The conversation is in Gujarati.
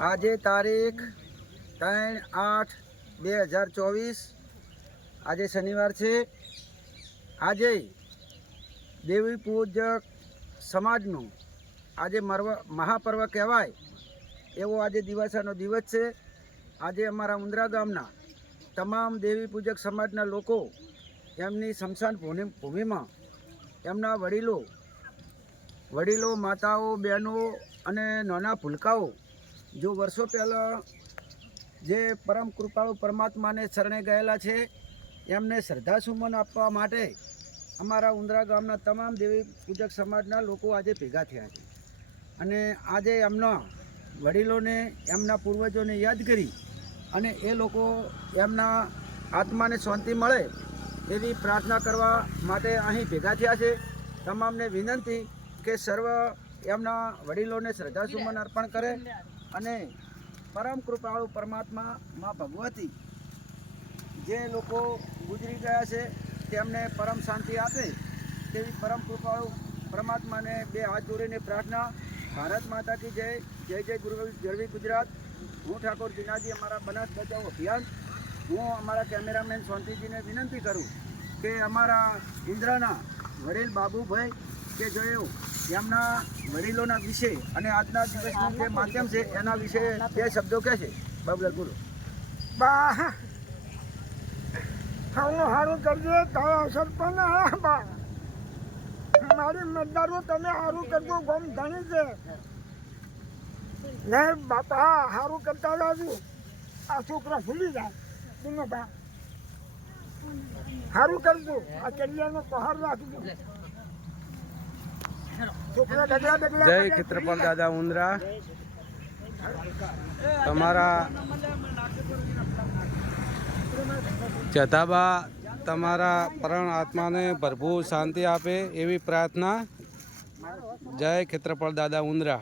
આજે તારીખ ત્રણ આઠ બે હજાર ચોવીસ. આજે શનિવાર છે. આજે દેવી પૂજક સમાજનું આજે મર્વ, મહાપર્વ કહેવાય. એવો આજે દિવાસાનો દિવસ છે. આજે અમારા ઉંદરા ગામના તમામ દેવી પૂજક સમાજના લોકો એમની ભૂમિ, ભૂમિમાં એમના વડીલો વડીલો, માતાઓ, બહેનો અને નાના ભૂલકાઓ, જો વર્ષો પહેલાં જે પરમ કૃપાળુ પરમાત્માને શરણે ગયેલા છે, એમને શ્રદ્ધાસુમન આપવા માટે અમારા ઉંદરા ગામના તમામ દેવી પૂજક સમાજના લોકો આજે ભેગા થયા છે. અને આજે એમના વડીલોને, એમના પૂર્વજોને યાદ કરી અને એ લોકો એમના આત્માને શાંતિ મળે એવી પ્રાર્થના કરવા માટે અહીં ભેગા થયા છે. તમામને વિનંતી કે સર્વ એમના વડીલોને શ્રદ્ધાસુમન અર્પણ કરે અને પરમ કૃપાળુ પરમાત્મા માં ભગવતી જે લોકો ગુજરી ગયા છે, તેમને પરમ શાંતિ આપે તેવી પરમ કૃપાળુ પરમાત્માને બે હાથ જોડીને પ્રાર્થના. ભારત માતા કી જય. જય જય ગુરુ ગરવી ગુજરાત. હું ઠાકોર જીનાજી અમારા બનાસ બચાવ અભિયાન હું અમારા કેમેરામેન શાંતિજીને વિનંતી કરું કે અમારા ઇન્દ્રાના વડીલ બાબુભાઈ કે જોયું એમના વડીલોના વિશે અને આજના દિવસનું જે માધ્યમ છે, એના વિશે બે શબ્દો કહે છે. બાબુલાલ, બોલો. બા ખાવાનું સારું કરજો તારા સરપંચ આ બા મારી મતદારો તમે સારું કરજો, ગમ ધણી છે. ને બાપા સારું કરતા જાજુ. આ છોકરા ભૂલી જાય. સુનો બા સારું કરજો આ કલ્યાણનો પહાડ રાખજો છોકરા ડગલા ડગલા જય કરે. ખેત્રપાલ દાદા ઉંદરા તમારા જથાબા તમારા પ્રાણ આત્માને ભરપૂર શાંતિ આપે એવી પ્રાર્થના જય ખેત્રપાલ દાદા ઉંદરા